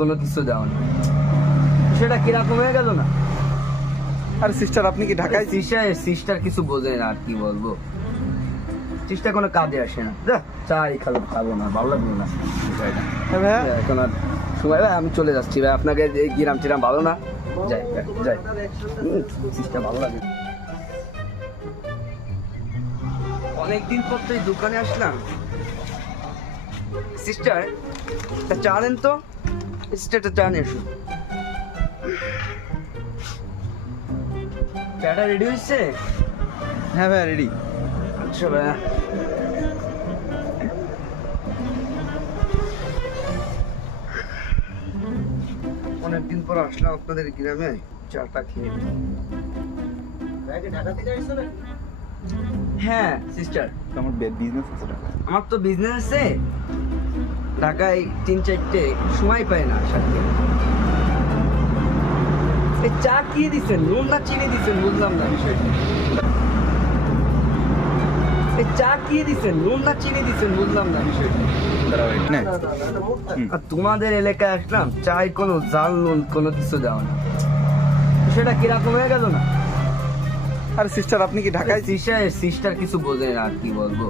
কোনো কিছু দাও না, সেটা কিরকম হয়ে গেল না? আর সিস্টার আপনি কি ঢাকায়? সিস্টার কিছু বোঝে না, আর কি বলবো, সিস্টার কোনো কাজে আসে না। যা, চাই খাবো না, ভালো লাগলো না বিষয়টা। হ্যাঁ ভাইয়া, এখন আর সময় ভাই, আমি চলে যাচ্ছি ভাই, আপনাকে এই গিরাম টিরাম ভালো না, যাই যাই, সিস্টার ভালো লাগে। অনেকদিন পর তো এই দোকানে আসলাম। সিস্টার তা চা দেন তো, সিস্টারটা চা নিয়ে এসো। চাটা রেডি হয়েছে? হ্যাঁ ভাইয়া রেডি। আচ্ছা ভাইয়া, অনেকদিন পর আসলাম আপনাদের গ্রামে, চাটা খেয়ে। ঢাকা থেকে আসছো না? হ্যাঁ সিস্টার, আমার বিজনেস আছে ঢাকা। আমার তো বিজনেস আছে ঢাকায়, 3-4টে সময় পাই না সাথে। এই চা কি দিচ্ছেন, নুন না চিনি দিচ্ছেন বুঝলাম না বিষয়টা। এই চা কি দিচ্ছেন, নুন না চিনি দিচ্ছেন বুঝলাম না বিষয়টা। আর তোমাদের এলাকায় আসলাম, চাই কোনো জাল নুন কোনো কিছু দেওয়া না, সেটা কিরকম হয়ে গেল না? আর সিস্টার আপনি কি ঢাকায়? সিস্টার কিছু বোঝে না, আর কি বলবো,